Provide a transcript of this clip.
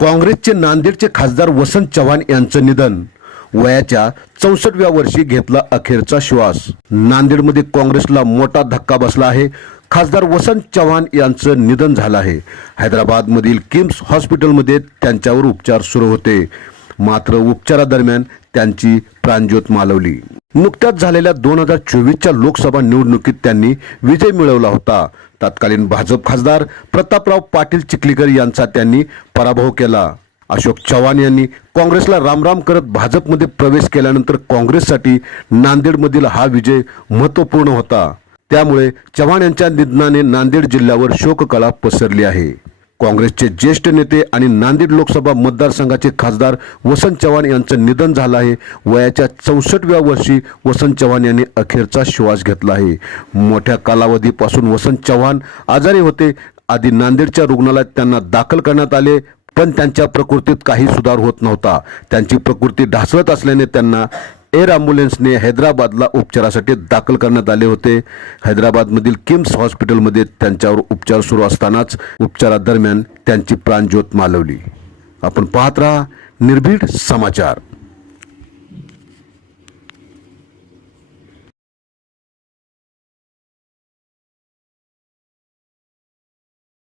काँग्रेसचे नांदेडचे खासदार वसंत चव्हाण यांचं निधन. वयाच्या चौसष्टव्या वर्षी घेतला अखेरचा श्वास. नांदेडमध्ये काँग्रेसला मोठा धक्का बसला आहे. खासदार वसंत चव्हाण यांचं निधन झालं आहे. हैदराबादमधील किम्स हॉस्पिटलमध्ये त्यांच्यावर उपचार सुरू होते. मात्र उपचारादरम्यान त्यांची प्राणज्योत मालवली. नुकत्याच झालेल्या दोन हजार चोवीसच्या लोकसभा निवडणुकीत त्यांनी विजय मिळवला होता. तत्कालीन भाजप खासदार प्रतापराव पाटील चिखलीकर यांचा त्यांनी पराभव केला. अशोक चव्हाण यांनी काँग्रेसला रामराम करत भाजपमध्ये प्रवेश केल्यानंतर काँग्रेससाठी नांदेडमधील हा विजय महत्त्वपूर्ण होता. त्यामुळे चव्हाण यांच्या निधनाने नांदेड जिल्ह्यावर शोककळा पसरली आहे. काँग्रेसचे ज्येष्ठ नेते आणि नांदेड लोकसभा मतदारसंघाचे खासदार वसंत चव्हाण यांचं निधन झालं आहे. वयाच्या चौसष्टव्या वर्षी वसंत चव्हाण यांनी अखेरचा श्वास घेतला आहे. मोठ्या कालावधीपासून वसंत चव्हाण आजारी होते. आधी नांदेडच्या रुग्णालयात त्यांना दाखल करण्यात आले पण त्यांच्या प्रकृतीत काही सुधार होत नव्हता. त्यांची प्रकृती ढासळत असल्याने त्यांना एअर ॲम्ब्युलन्सने हैदराबादला उपचारासाठी दाखल करण्यात आले होते. हैदराबादमधील किम्स हॉस्पिटलमध्ये त्यांच्यावर उपचार सुरू असतानाच उपचारादरम्यान त्यांची प्राणज्योत मालवली. आपण पाहत राहा निर्भीड समाचार.